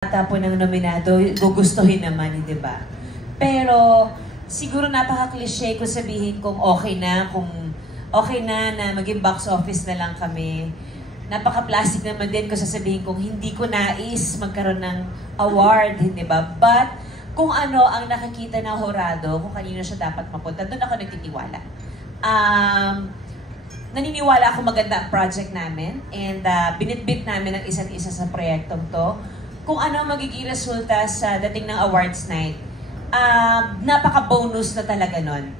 Ata po ng nominado, gugustuhin naman, di ba? Pero siguro napaka-cliche kung sabihin kung okay na na maging box office na lang kami. Napaka-plastic naman din kung sasabihin kung hindi ko nais magkaroon ng award, hindi ba? But kung ano ang nakikita ng horado, kung kanino siya dapat mapunta, doon ako nagtitiwala. Naniniwala ako maganda ang project namin and binitbit namin ang isa't isa sa proyektong to. Kung ano magiging resulta sa dating ng awards night, napaka-bonus na talaga nun.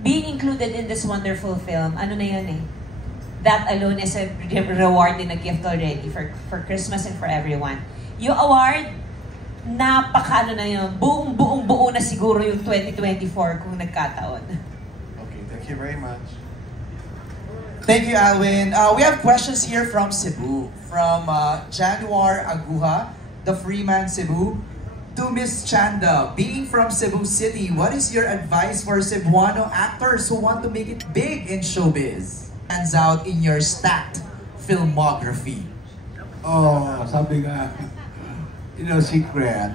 Being included in this wonderful film, ano na yun eh. That alone is a reward and a gift already for Christmas and for everyone. Yung award, napaka-ano na yun. Buong-buo na siguro yung 2024 kung nagkataon. Okay, thank you very much. Thank you, Alwin. We have questions here from Cebu. From Januar Aguha, the Freeman Cebu. To Miss Chanda, being from Cebu City, what is your advice for Cebuano actors who want to make it big in showbiz? Stands out in your stacked filmography. Oh, sabi nga, secret.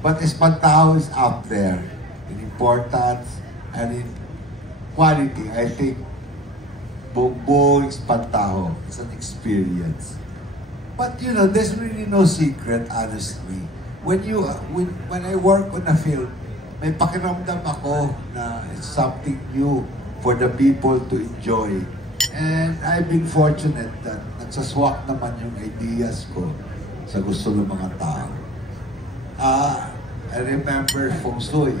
But Espantao is up there in importance and in quality. I think Bongbong Espantao is an experience. But there's really no secret, honestly. When I work on a film, may pakiramdam ako na it's something new for the people to enjoy. And I've been fortunate that nagsaswak naman yung ideas ko sa gusto ng mga tao. I remember Feng Shui.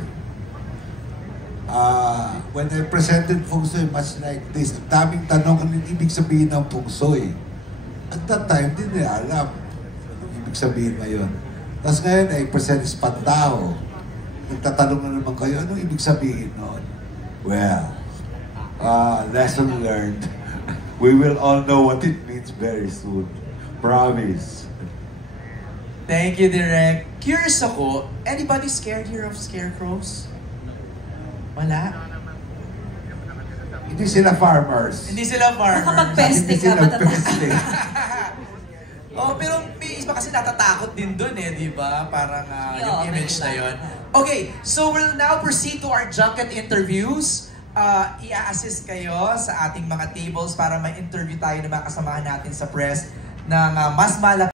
When I presented Feng Shui, much like this, ang daming tanong ano ibig sabihin ng Feng Shui. At that time, hindi nila alam anong ibig sabihin ngayon. Tapos ngayon ay present Espantao. Nagtatanong na naman kayo, anong ibig sabihin noon? Well, lesson learned. We will all know what it means very soon. Promise. Thank you, Direk. Curious ako, anybody scared here of scarecrows? Wala? Hindi sila farmers. Hindi sila farmers. Nakapag-peste ka, matatakot. Oh, pero may iba kasi natatakot din dun eh, di ba? Parang yung image na yun. Okay, so we'll now proceed to our junket interviews. I-assist kayo sa ating mga tables para ma-interview tayo ng mga kasamahan natin sa press ng mas malapit